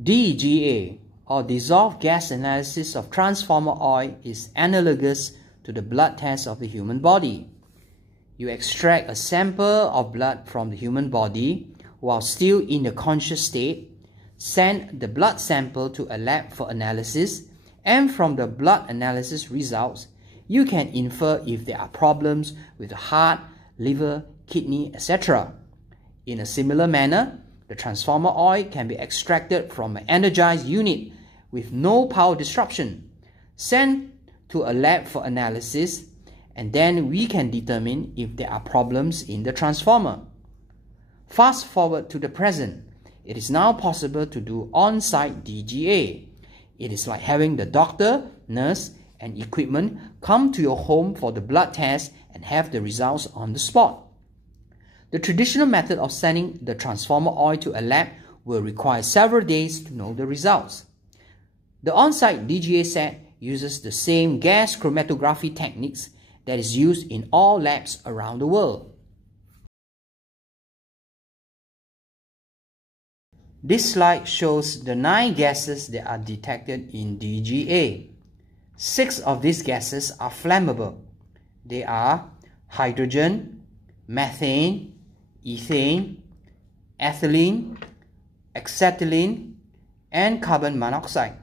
DGA, or dissolved gas analysis of transformer oil, is analogous to the blood test of the human body. You extract a sample of blood from the human body while still in the conscious state, send the blood sample to a lab for analysis, and from the blood analysis results, you can infer if there are problems with the heart, liver, kidney, etc. In a similar manner, the transformer oil can be extracted from an energized unit with no power disruption, sent to a lab for analysis, and then we can determine if there are problems in the transformer. Fast forward to the present, it is now possible to do on-site DGA. It is like having the doctor, nurse, and equipment come to your home for the blood test and have the results on the spot. The traditional method of sending the transformer oil to a lab will require several days to know the results. The on-site DGA set uses the same gas chromatography techniques that is used in all labs around the world. This slide shows the 9 gases that are detected in DGA. 6 of these gases are flammable. They are hydrogen, methane, ethane, ethylene, acetylene, and carbon monoxide.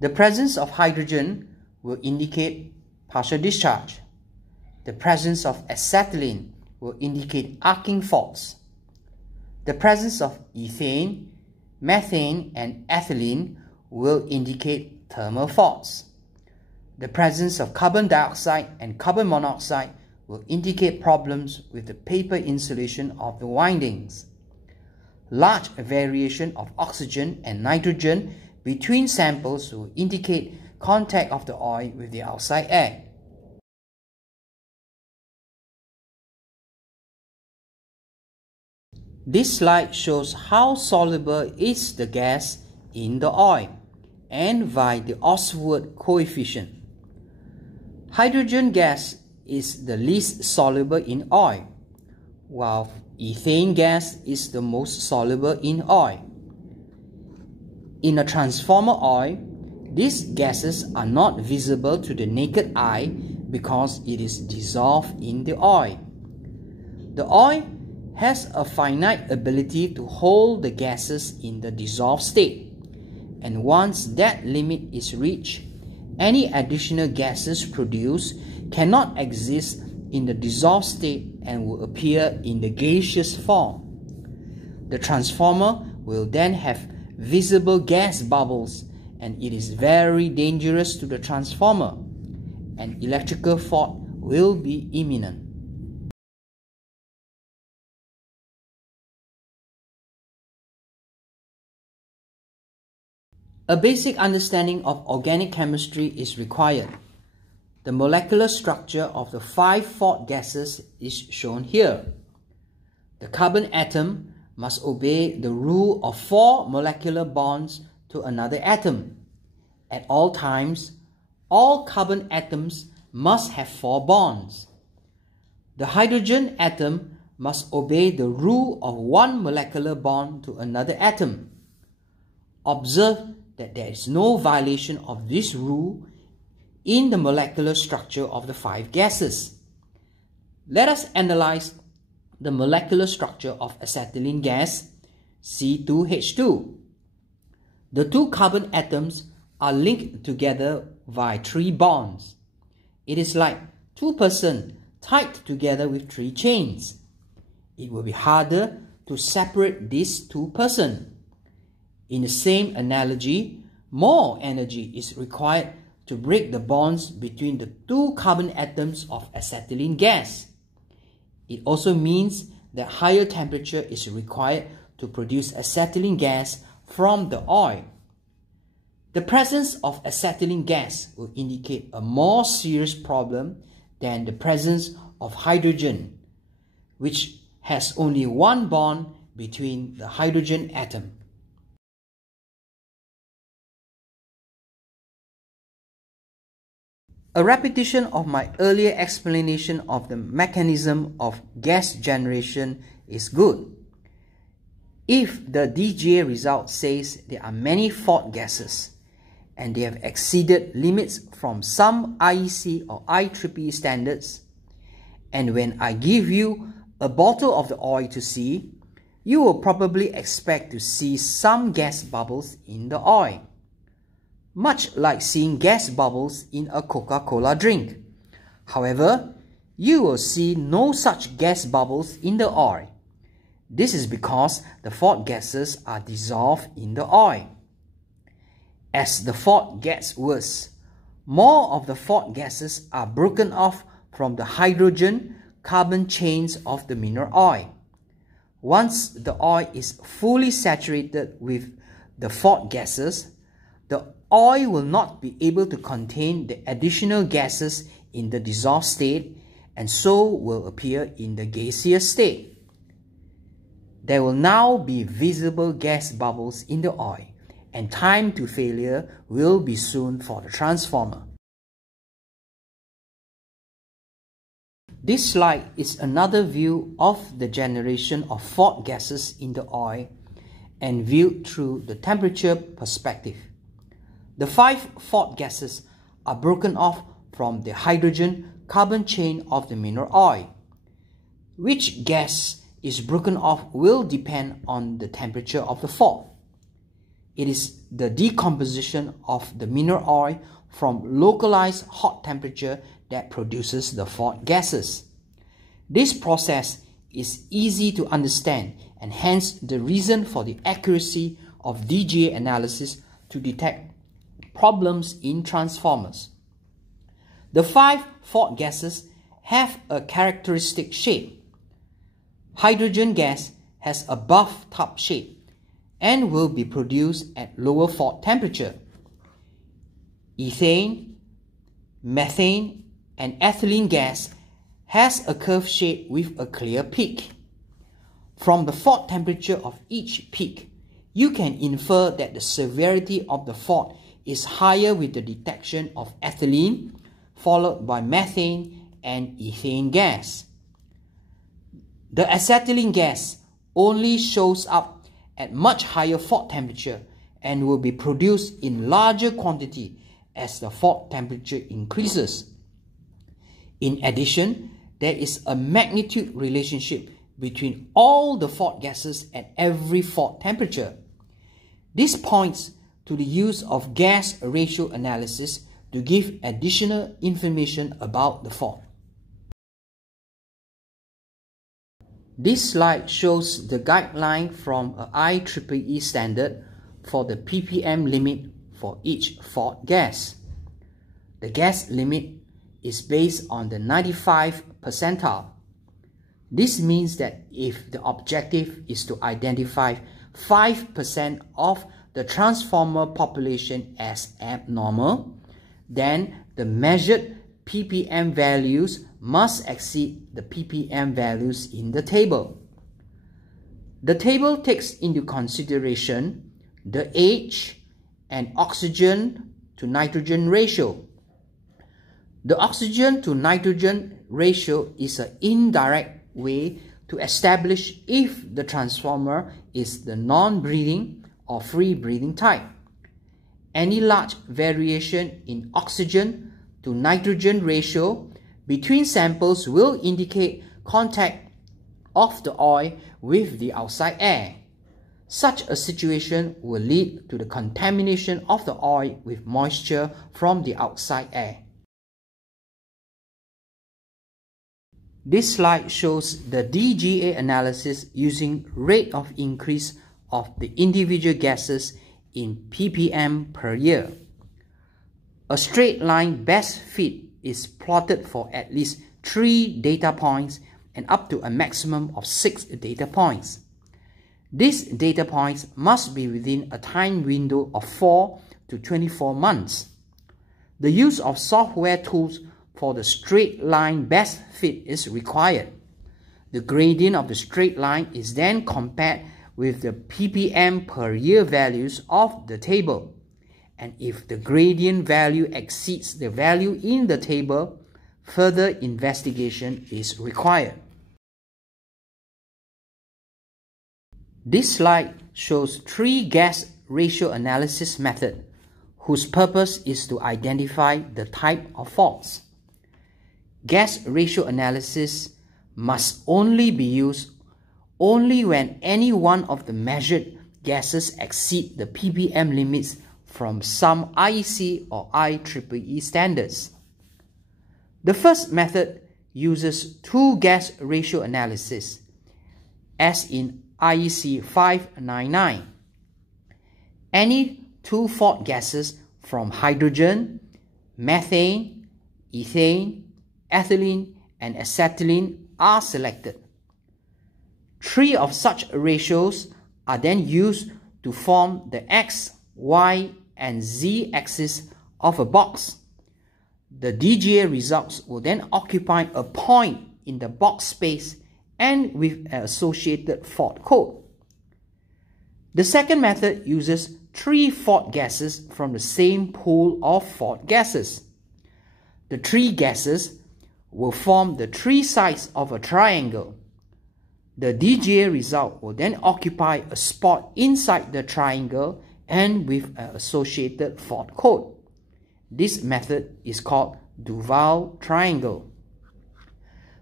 The presence of hydrogen will indicate partial discharge. The presence of acetylene will indicate arcing faults. The presence of ethane, methane, and ethylene will indicate thermal faults. The presence of carbon dioxide and carbon monoxide will indicate problems with the paper insulation of the windings. Large variation of oxygen and nitrogen between samples will indicate contact of the oil with the outside air. This slide shows how soluble is the gas in the oil and by the OSTWALD coefficient. Hydrogen gas is the least soluble in oil, while ethane gas is the most soluble in oil. In a transformer oil, these gases are not visible to the naked eye because it is dissolved in the oil. The oil has a finite ability to hold the gases in the dissolved state, and once that limit is reached, any additional gases produced cannot exist in the dissolved state and will appear in the gaseous form. The transformer will then have visible gas bubbles, and it is very dangerous to the transformer. An electrical fault will be imminent. A basic understanding of organic chemistry is required. The molecular structure of the 5 fault gases is shown here. The carbon atom must obey the rule of 4 molecular bonds to another atom. At all times, all carbon atoms must have 4 bonds. The hydrogen atom must obey the rule of 1 molecular bond to another atom. Observe that there is no violation of this rule in the molecular structure of the 5 gases. Let us analyze the molecular structure of acetylene gas, C2H2. The 2 carbon atoms are linked together via 3 bonds. It is like 2 persons tied together with 3 chains. It will be harder to separate these 2 persons. In the same analogy, more energy is required to break the bonds between the 2 carbon atoms of acetylene gas. It also means that higher temperature is required to produce acetylene gas from the oil. The presence of acetylene gas will indicate a more serious problem than the presence of hydrogen, which has only 1 bond between the hydrogen atom. A repetition of my earlier explanation of the mechanism of gas generation is good. If the DGA result says there are many fault gases and they have exceeded limits from some IEC or IEEE standards, and when I give you a bottle of the oil to see, you will probably expect to see some gas bubbles in the oil, much like seeing gas bubbles in a Coca-Cola drink. However, you will see no such gas bubbles in the oil. This is because the fault gases are dissolved in the oil. As the fault gets worse, more of the fault gases are broken off from the hydrogen-carbon chains of the mineral oil. Once the oil is fully saturated with the fault gases, the oil will not be able to contain the additional gases in the dissolved state, and so will appear in the gaseous state. There will now be visible gas bubbles in the oil, and time to failure will be soon for the transformer. This slide is another view of the generation of fault gases in the oil and viewed through the temperature perspective. The 5 fault gases are broken off from the hydrogen-carbon chain of the mineral oil. Which gas is broken off will depend on the temperature of the fault. It is the decomposition of the mineral oil from localized hot temperature that produces the fault gases. This process is easy to understand, and hence the reason for the accuracy of DGA analysis to detect problems in transformers. The 5 fault gases have a characteristic shape. Hydrogen gas has a bathtub shape and will be produced at lower fault temperature. Ethane, methane, and ethylene gas has a curved shape with a clear peak. From the fault temperature of each peak, you can infer that the severity of the fault is higher with the detection of ethylene, followed by methane and ethane gas. The acetylene gas only shows up at much higher fault temperature and will be produced in larger quantity as the fault temperature increases. In addition, there is a magnitude relationship between all the fault gases at every fault temperature. This points to the use of gas ratio analysis to give additional information about the fault. This slide shows the guideline from a IEEE standard for the ppm limit for each fault gas. The gas limit is based on the 95th percentile. This means that if the objective is to identify 5% of the transformer population as abnormal, then the measured ppm values must exceed the ppm values in the table. The table takes into consideration the age and oxygen to nitrogen ratio. The oxygen to nitrogen ratio is an indirect way to establish if the transformer is the non-breathing or free breathing type. Any large variation in oxygen to nitrogen ratio between samples will indicate contact of the oil with the outside air. Such a situation will lead to the contamination of the oil with moisture from the outside air. This slide shows the DGA analysis using rate of increase of the individual gases in ppm per year. A straight line best fit is plotted for at least 3 data points and up to a maximum of 6 data points. These data points must be within a time window of 4 to 24 months. The use of software tools for the straight line best fit is required. The gradient of the straight line is then compared with the ppm per year values of the table. And if the gradient value exceeds the value in the table, further investigation is required. This slide shows three gas ratio analysis method whose purpose is to identify the type of faults. Gas ratio analysis must only be used only when any one of the measured gases exceed the ppm limits from some IEC or IEEE standards. The first method uses two gas ratio analysis, as in IEC 599. Any two fault gases from hydrogen, methane, ethane, ethylene, and acetylene are selected. Three of such ratios are then used to form the X, Y, and Z axis of a box. The DGA results will then occupy a point in the box space and with an associated fault code. The second method uses three fault gases from the same pool of fault gases. The three gases will form the three sides of a triangle. The DGA result will then occupy a spot inside the triangle and with an associated fault code. This method is called Duval triangle.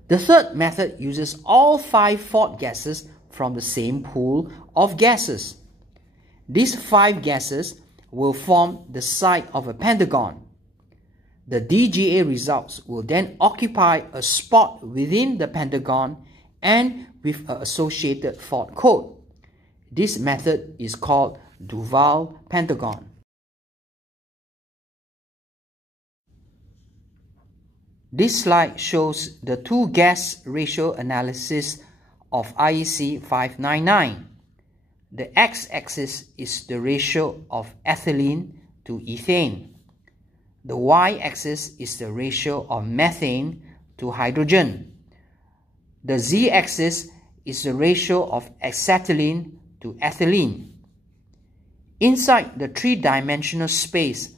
The third method uses all five fault gases from the same pool of gases. These five gases will form the side of a pentagon. The DGA results will then occupy a spot within the pentagon and with an associated fault code. This method is called Duval pentagon. This slide shows the two gas ratio analysis of IEC 599. The x-axis is the ratio of ethylene to ethane. The y-axis is the ratio of methane to hydrogen. The z-axis is the ratio of acetylene to ethylene. Inside the three-dimensional space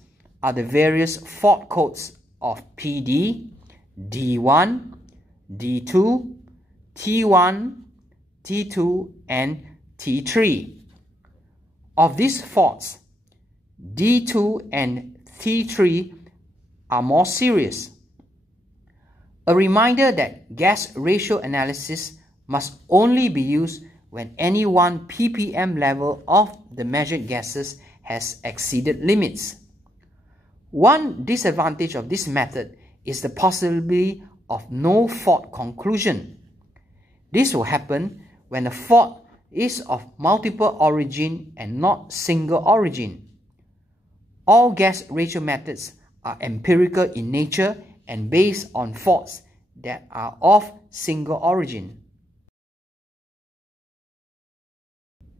are the various fault codes of PD, D1, D2, T1, T2, and T3. Of these faults, D2 and T3 are more serious. A reminder that gas ratio analysis must only be used when any one ppm level of the measured gases has exceeded limits. One disadvantage of this method is the possibility of no fault conclusion. This will happen when the fault is of multiple origin and not single origin. All gas ratio methods are empirical in nature and based on faults that are of single origin.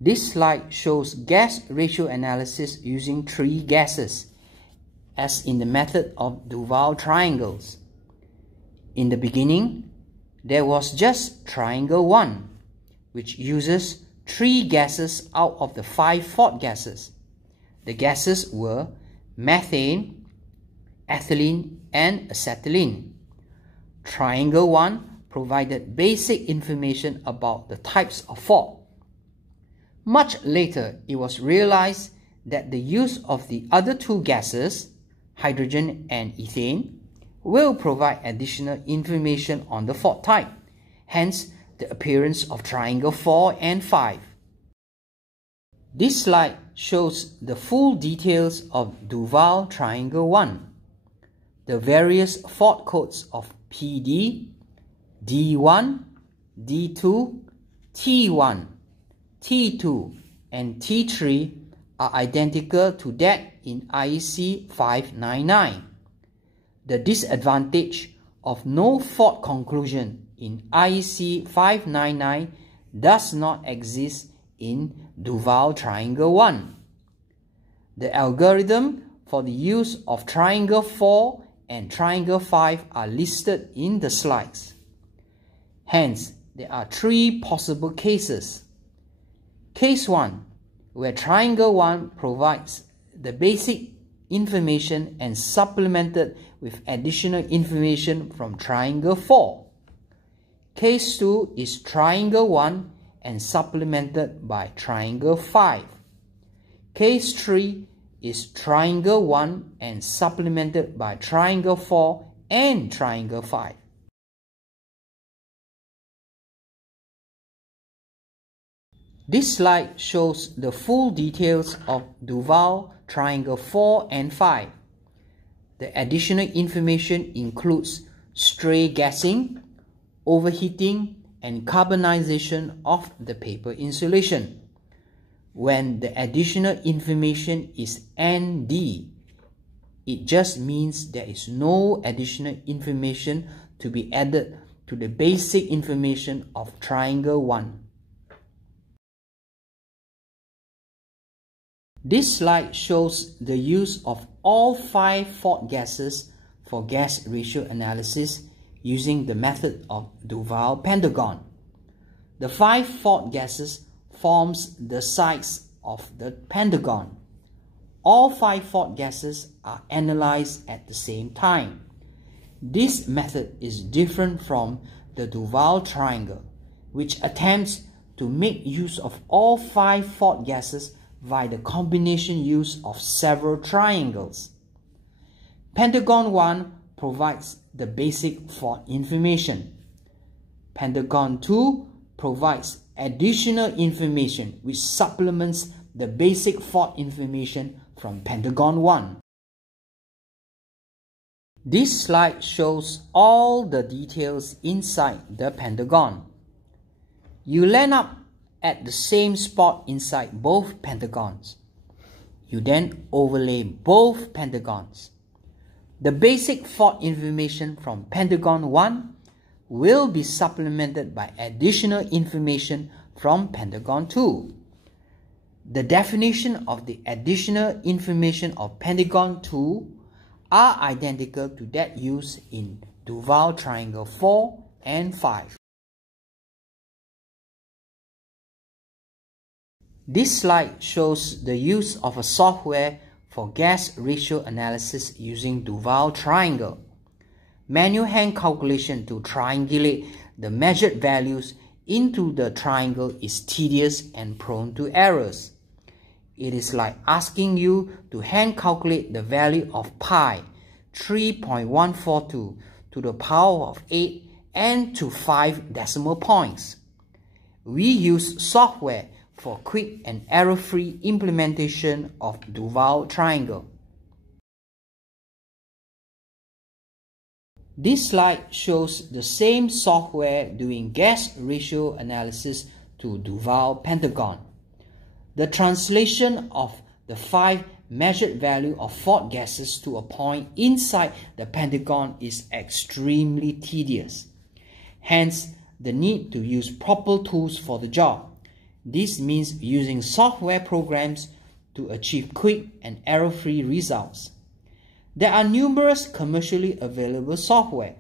This slide shows gas ratio analysis using three gases, as in the method of Duval triangles. In the beginning, there was just triangle 1, which uses three gases out of the five fault gases. The gases were methane, ethylene, and acetylene. Triangle 1 provided basic information about the types of fault. Much later, it was realized that the use of the other two gases, hydrogen and ethane, will provide additional information on the fault type, hence the appearance of triangle 4 and 5. This slide shows the full details of Duval triangle 1. The various fault codes of PD, D1, D2, T1, T2, and T3 are identical to that in IEC 599. The disadvantage of no fault conclusion in IEC 599 does not exist in Duval triangle 1. The algorithm for the use of triangle 4 and triangle 5 are listed in the slides. Hence, there are three possible cases. Case 1, where triangle 1 provides the basic information and supplemented with additional information from triangle 4. Case 2 is triangle 1 and supplemented by triangle 5. Case 3 is triangle 1 and supplemented by triangle 4 and triangle 5. This slide shows the full details of Duval triangle 4 and 5. The additional information includes stray gassing, overheating, and carbonization of the paper insulation. When the additional information is ND, it just means there is no additional information to be added to the basic information of triangle 1. This slide shows the use of all 5 fault gases for gas ratio analysis using the method of Duval pentagon. The 5 fault gases forms the sides of the pentagon. All 5 fault gases are analyzed at the same time. This method is different from the Duval triangle, which attempts to make use of all 5 fault gases via the combination use of several triangles. Pentagon 1 provides the basic fault information. Pentagon 2 provides additional information which supplements the basic fault information from Pentagon 1. This slide shows all the details inside the pentagon. You line up at the same spot inside both pentagons. You then overlay both pentagons. The basic fault information from Pentagon 1 will be supplemented by additional information from Pentagon 2. The definition of the additional information of Pentagon 2 are identical to that used in Duval triangle 4 and 5. This slide shows the use of a software for gas ratio analysis using Duval triangle. Manual hand calculation to triangulate the measured values into the triangle is tedious and prone to errors. It is like asking you to hand calculate the value of pi 3.142 to the power of 8 and to 5 decimal points. We use software for quick and error-free implementation of Duval triangle. This slide shows the same software doing gas ratio analysis to Duval pentagon. The translation of the 5 measured value of fault gases to a point inside the pentagon is extremely tedious. Hence, the need to use proper tools for the job. This means using software programs to achieve quick and error-free results. There are numerous commercially available software.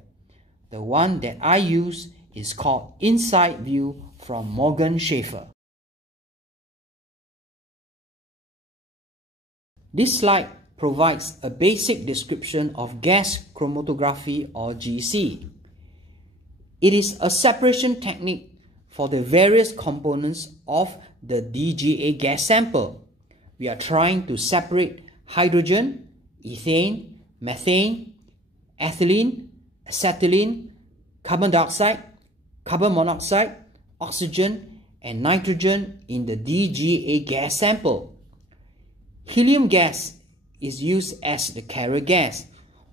The one that I use is called Inside View from Morgan Schaefer. This slide provides a basic description of gas chromatography or GC. It is a separation technique for the various components of the DGA gas sample. We are trying to separate hydrogen, ethane, methane, ethylene, acetylene, carbon dioxide, carbon monoxide, oxygen, and nitrogen in the DGA gas sample. Helium gas is used as the carrier gas,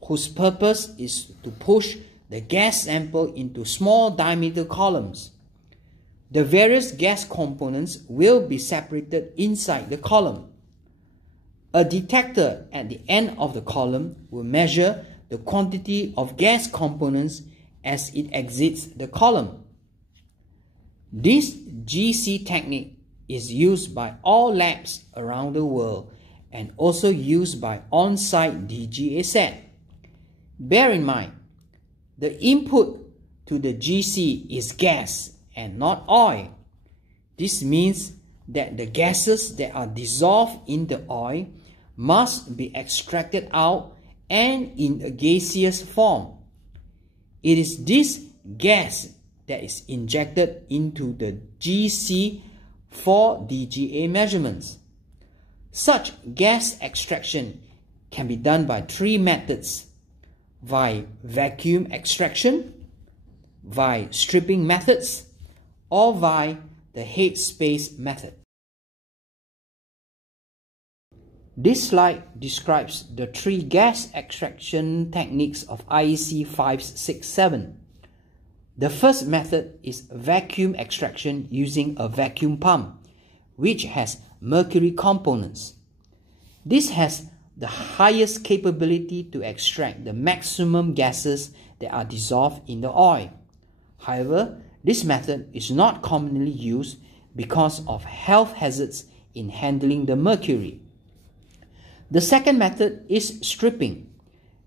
whose purpose is to push the gas sample into small diameter columns. The various gas components will be separated inside the column. A detector at the end of the column will measure the quantity of gas components as it exits the column. This GC technique is used by all labs around the world and also used by on-site DGA set. Bear in mind, the input to the GC is gas and not oil. This means that the gases that are dissolved in the oil must be extracted out and in a gaseous form. It is this gas that is injected into the GC for DGA measurements. Such gas extraction can be done by three methods: via vacuum extraction, via stripping methods, or via the headspace method. This slide describes the three gas extraction techniques of IEC 567. The first method is vacuum extraction using a vacuum pump, which has mercury components. This has the highest capability to extract the maximum gases that are dissolved in the oil. However, this method is not commonly used because of health hazards in handling the mercury. The second method is stripping.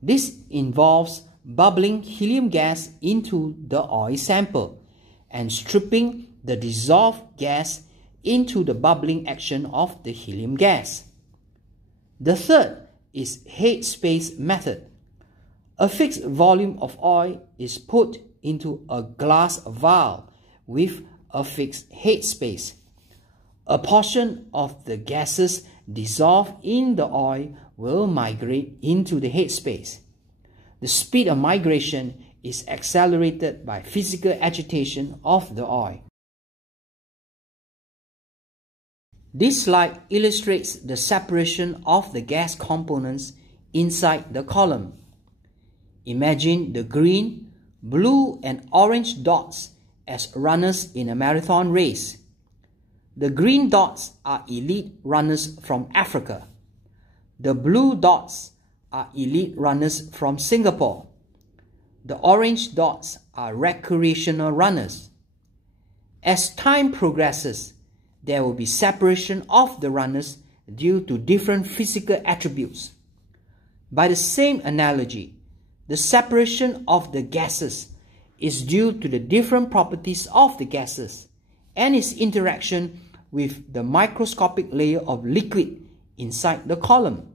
This involves bubbling helium gas into the oil sample and stripping the dissolved gas into the bubbling action of the helium gas. The third is headspace method. A fixed volume of oil is put into a glass vial with a fixed headspace. A portion of the gases dissolved in the oil will migrate into the headspace. The speed of migration is accelerated by physical agitation of the oil. This slide illustrates the separation of the gas components inside the column. Imagine the green, blue, and orange dots as runners in a marathon race. The green dots are elite runners from Africa. The blue dots are elite runners from Singapore. The orange dots are recreational runners. As time progresses, there will be separation of the runners due to different physical attributes. By the same analogy, the separation of the gases is due to the different properties of the gases and its interaction with the microscopic layer of liquid inside the column.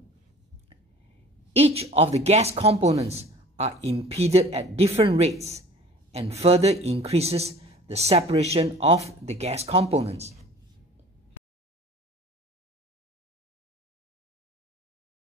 Each of the gas components are impeded at different rates and further increases the separation of the gas components.